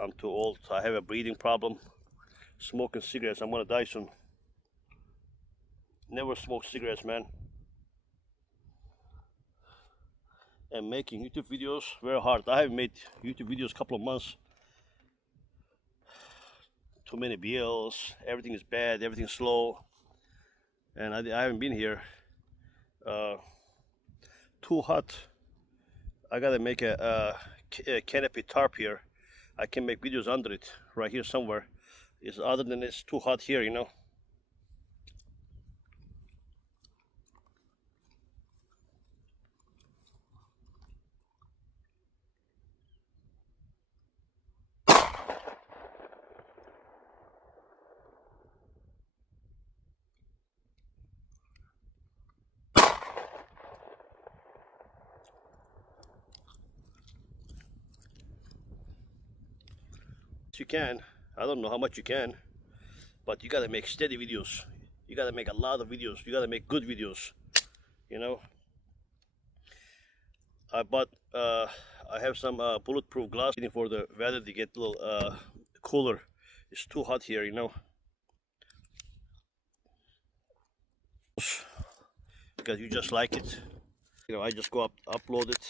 I'm too old. I have a breathing problem. Smoking cigarettes, I'm gonna die soon. Never smoke cigarettes, man. And making YouTube videos very hard. I have made YouTube videos a couple of months. Too many bills. Everything is bad. Everything's slow. And I haven't been here. Too hot. I gotta make a canopy tarp here. I can make videos under it right here somewhere. It's other than it's too hot here, you know. You can. I don't know how much you can, but you gotta make steady videos. You gotta make a lot of videos. You gotta make good videos, you know. I have some bulletproof glass waiting for the weather to get a little cooler. It's too hot here, you know. Because you just like it. You know, I just go upload it.